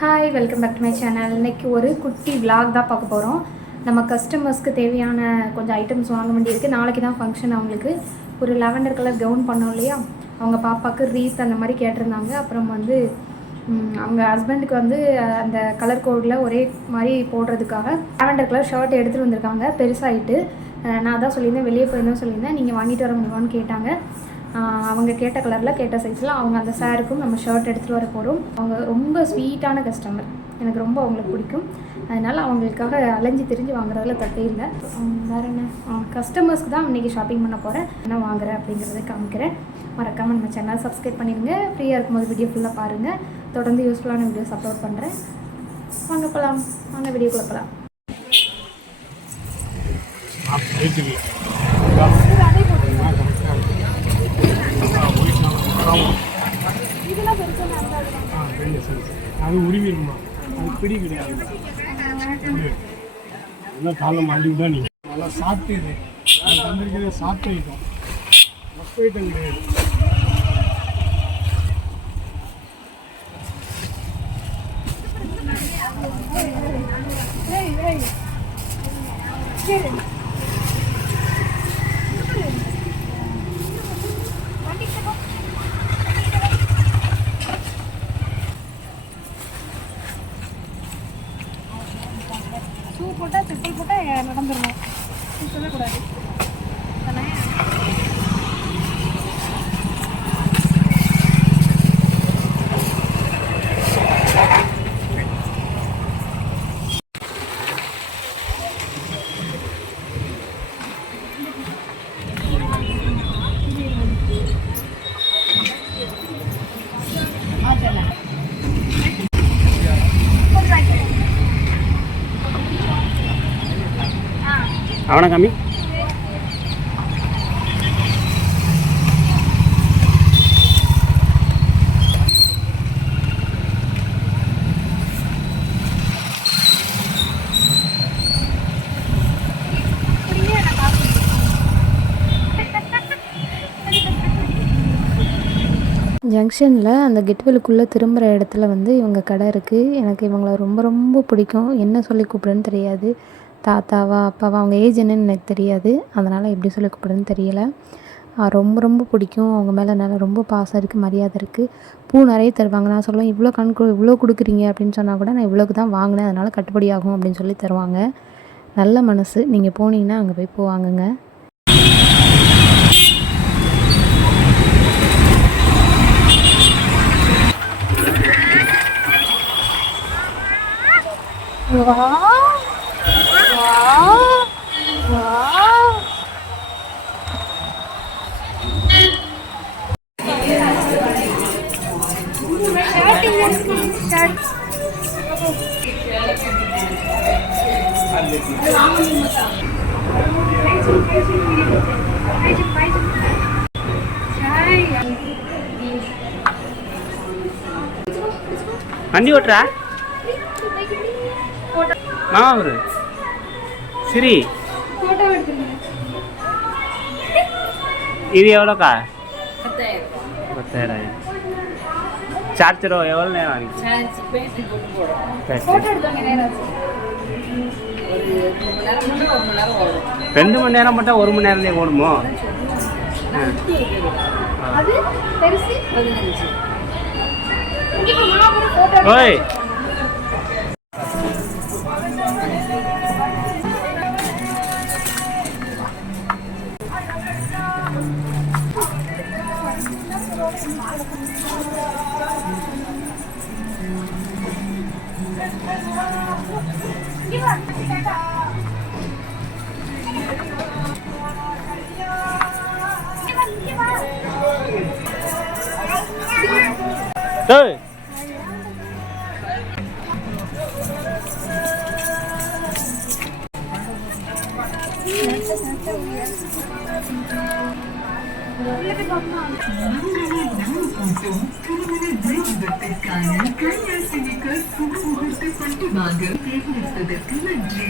Hi welcome back to my channel இன்னைக்கு ஒரு குட்டி vlog தான் பார்க்க போகிறோம் நம்ம கஸ்டமர்ஸ்க்கு தேவையான கொஞ்சம் ஐட்டம்ஸ் வாங்க வேண்டியிருக்கு. நாளைக்கு தான் ஃபங்க்ஷன் அவங்களுக்கு. ஒரு லெவண்டர் கலர் கவுன் பண்ணோம் இல்லையா? அவங்க பாப்பாவுக்கு ரீத் அந்த மாதிரி கேட்டிருந்தாங்க. அப்புறம் வந்து அவங்க ஹஸ்பண்டுக்கு வந்து அந்த கலர் கோடில் ஒரே மாதிரி போடுறதுக்காக லாவெண்டர் கலர் ஷர்ட் எடுத்துகிட்டு வந்திருக்காங்க. பெருசாகிட்டு நான் தான் சொல்லியிருந்தேன். வெளியே போயிருந்தோம் சொல்லியிருந்தேன். நீங்கள் வாங்கிட்டு வர முடியுமான்னு கேட்டாங்க. அவங்க கேட்ட கலரில் கேட்ட சைஸில் அவங்க அந்த சாருக்கும் நம்ம ஷர்ட் எடுத்துகிட்டு வர போகிறோம் அவங்க ரொம்ப ஸ்வீட்டான கஸ்டமர் எனக்கு ரொம்ப அவங்களுக்கு பிடிக்கும். அதனால் அவங்களுக்காக அலைஞ்சு திரிஞ்சு வாங்குறதுல தப்பே இல்லை. வேறு வேற என்ன? கஸ்டமர்ஸ்க்கு தான் இன்றைக்கி ஷாப்பிங் பண்ண போகிறேன் என்ன வாங்குறேன் அப்படிங்கிறத காமிக்கிறேன். மறக்காமல் நம்ம சேனல் சப்ஸ்கிரைப் பண்ணிடுங்க. ஃப்ரீயாக இருக்கும்போது வீடியோ ஃபுல்லாக பாருங்கள் தொடர்ந்து யூஸ்ஃபுல்லான வீடியோஸ் அப்லோட் பண்ணுறேன் வாங்க போகலாம் வாங்க வீடியோ கொடுக்கலாம் அது உரிமையுமா அது பிடி கிடையாது. எல்லாம் காலம் மாட்டி விட்டா நீ? நல்லா சாப்பிட்டு இது அது வந்திருக்கிறது சாப்பிட்டு ஐட்டம் மஸ்ட் ஐட்டம் கிடையாது ஷூ போட்டால் செப்பல் போட்டால் நடந்துடணும் சொல்லக்கூடாது அவனை கம்மி ஜங்ஷனில் அந்த கெட்வெலுக்குள்ளே திரும்புகிற இடத்துல வந்து இவங்க கடை இருக்குது எனக்கு இவங்கள ரொம்ப ரொம்ப பிடிக்கும். என்ன சொல்லி கூப்பிடுன்னு தெரியாது. தாத்தாவா அப்பாவா அவங்க ஏஜ் என்னன்னு எனக்கு தெரியாது. அதனால் எப்படி சொல்லி கூப்பிடுன்னு தெரியலை. ரொம்ப ரொம்ப பிடிக்கும். அவங்க மேலே நல்லா ரொம்ப பாசம் இருக்குது மரியாதை இருக்குது பூ நிறைய தருவாங்க. நான் சொல்லுவேன் இவ்வளோ கண் இவ்வளோ கொடுக்குறீங்க அப்படின்னு சொன்னால் கூட நான் இவ்வளோக்கு தான் வாங்கினேன். அதனால் கட்டுப்படி ஆகும் அப்படின்னு சொல்லி தருவாங்க. நல்ல மனசு. நீங்கள் போனீங்கன்னா அங்கே போய் பூ வாங்குங்க. வண்டி ஓட்டுறா மாமா ஒரு சரி. இது எவ்வளோக்கா? பத்தாயிரம். சார்ஜரோ எவ்வளோ நேரம் ரெண்டு மணி நேரம் மட்டும் ஒரு மணி நேரம்லேயே ஓடுமோ. ஓய் டேய் தேர்ந்தெடுத்ததற்கு நன்றி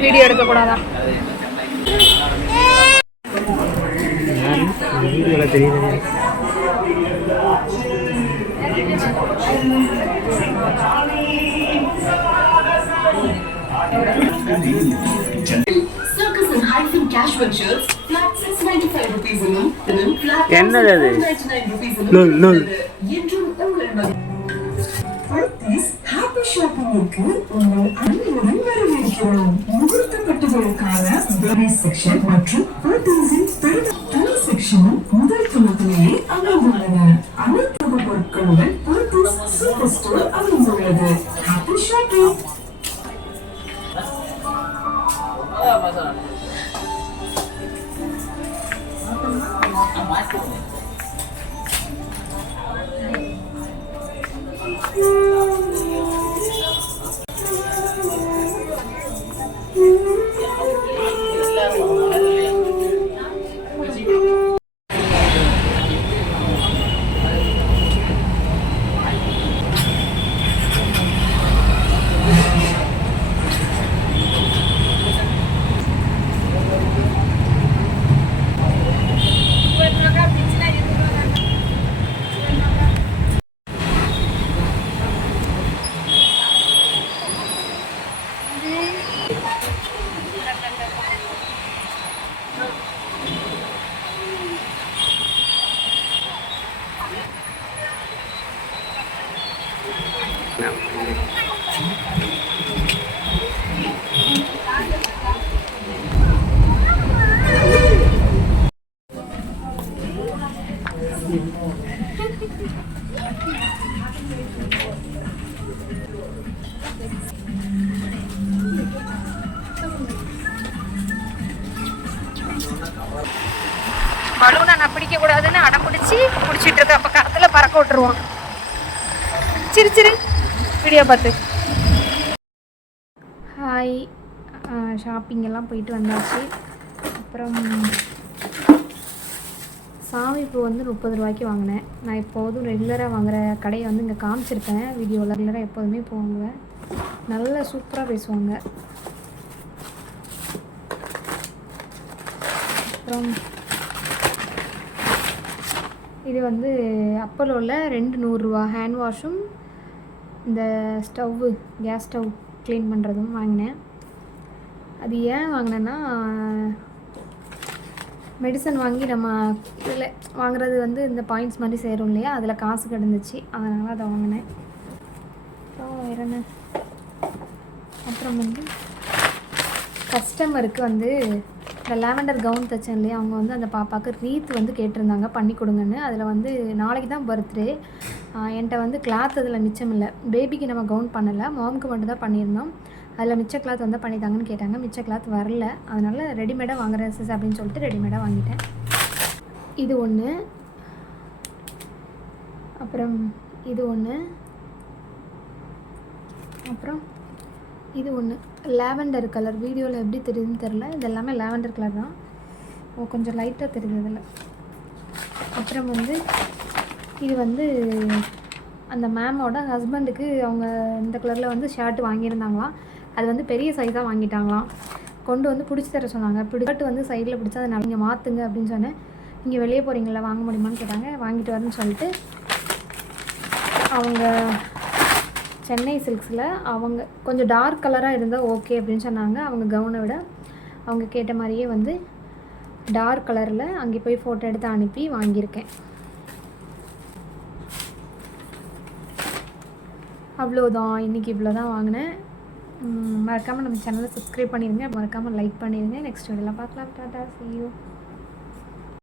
வீடியோ எடுக்கக்கூடாதா? வீடியோவில் தெரியுது baby section மற்றும் முதல் தளத்திலேயே. பலூனை நான் பிடிக்கக்கூடாதுன்னு அடம் பிடிச்சி பிடிச்சிட்டு இருக்க அப்போ கரத்தில் பறக்க விட்டுருவான் சிரி சிரி. வீடியோ பார்த்து. ஹாய் ஷாப்பிங் எல்லாம் போயிட்டு வந்தாச்சு. அப்புறம் சாமி பூ வந்து முப்பது ரூபாய்க்கு வாங்கினேன். நான் எப்போதும் ரெகுலராக வாங்குகிற கடையை வந்து இங்கே காமிச்சிருக்கேன் வீடியோவில் ரெகுலராக எப்போதுமே போவாங்குவேன் நல்லா சூப்பராக பேசுவாங்க. அப்புறம் இது வந்து அப்பலோவில் ரெண்டு நூறுரூவா ஹேண்ட் வாஷும் இந்த ஸ்டவ்வு கேஸ் ஸ்டவ் க்ளீன் பண்ணுறதும் வாங்கினேன். அது ஏன் வாங்கினேன்னா மெடிசன் வாங்கி நம்ம இதில் வாங்குறது வந்து இந்த பாயிண்ட்ஸ் மாதிரி சேரும் இல்லையா? அதில் காசு கிடந்துச்சு. அதனால் அதை வாங்கினேன். அப்புறம் வேறு என்ன? அப்புறம் வந்து கஸ்டமருக்கு வந்து இந்த லாவெண்டர் கவுன் தைச்சேன் இல்லையா? அவங்க வந்து அந்த பாப்பாவுக்கு ரீத் வந்து கேட்டிருந்தாங்க. பண்ணி கொடுங்கன்னு. அதில் வந்து நாளைக்கு தான் பர்த்டே என்கிட்ட வந்து கிளாத் அதில் மிச்சம் இல்லை. பேபிக்கு நம்ம கவுன் பண்ணலை. மாமுக்கு மட்டும் தான் பண்ணியிருந்தோம். அதில் மிச்ச கிளாத் வந்து பண்ணித்தாங்கன்னு கேட்டாங்க. மிச்ச கிளாத் வரல. அதனால் ரெடிமேடாக வாங்குறேன் சிஸ் அப்படின்னு சொல்லிட்டு ரெடிமேடாக வாங்கிட்டேன். இது ஒன்று அப்புறம் இது ஒன்று அப்புறம் இது ஒன்று லேவெண்டர் கலர் வீடியோவில் எப்படி தெரியுதுன்னு தெரில இது எல்லாமே லேவெண்டர் கலர் தான். ஓ கொஞ்சம் லைட்டாக தெரியுது இதில் அப்புறம் வந்து இது வந்து அந்த மேமோட ஹஸ்பண்டுக்கு அவங்க இந்த கலரில் வந்து ஷர்ட் வாங்கியிருந்தாங்களாம். அது வந்து பெரிய சைஸாக வாங்கிட்டாங்களாம். கொண்டு வந்து பிடிச்சி தர சொன்னாங்க. பிடிச்சிட்டு வந்து சைடில் பிடிச்சா அதை நீங்கள் மாற்றுங்க அப்படின்னு சொன்னேன். நீங்கள் வெளியே போகிறீங்களா வாங்க முடியுமான்னு கேட்டாங்க. வாங்கிட்டு வரேன்னு சொல்லிட்டு அவங்க சென்னை சில்க்ஸில் அவங்க கொஞ்சம் டார்க் கலராக இருந்தால் ஓகே அப்படின்னு சொன்னாங்க. அவங்க கவுனை விட அவங்க கேட்ட மாதிரியே வந்து டார்க் கலரில் அங்கே போய் ஃபோட்டோ எடுத்து அனுப்பி வாங்கியிருக்கேன். அவ்வளோதான் இன்றைக்கி இவ்வளோ தான் வாங்கினேன் மறக்காமல் நம்ம சேனலை சப்ஸ்கிரைப் பண்ணிடுங்க மறக்காமல் லைக் பண்ணிடுங்க நெக்ஸ்ட் வீடியோலாம் பார்க்கலாம் டாட்டா சி யூ